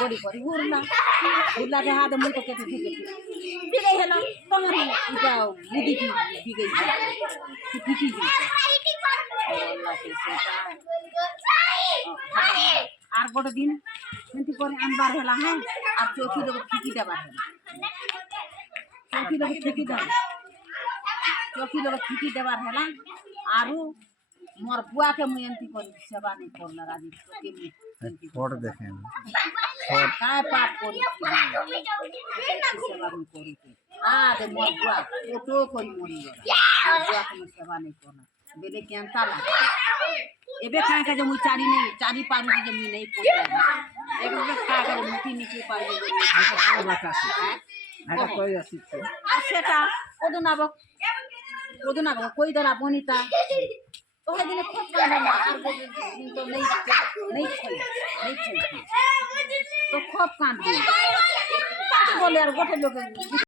बड़ी करी उड़ला उड़ला के हाथ मुंह तो कैसे बिगड़ हेला तमन इटा बुद्धि की बिगड़ फिकी की अल्लाह के सेटा আর বড় দিন কিন্তু করে আনবার হেলা হ্যাঁ আর চৌকি লোক ফিকি দেবার হেলা চৌকি লোক ফিকি দেবার চৌকি লোক ফিকি দেবার হেলা আরু मोर बुआ के मुई एंती कर सेवा नहीं करला राजी के फोट देखें काय पाप करी सेवा नहीं करी आ दे मोर बुआ फोटो करी मरी गला बुआ के मुई सेवा नहीं करला बेले केनता लागे एबे खाए का जो मुई चारी पारी जे मुई नहीं पोला एबे खा कर मुठी निकली पारी आ बतासी এটা কই আসছে সেটা ওদনাব কই দলা বনিতা तो है दिन खूब गाना मार तो नहीं तो खूब कांद बोले यार गोटे लोग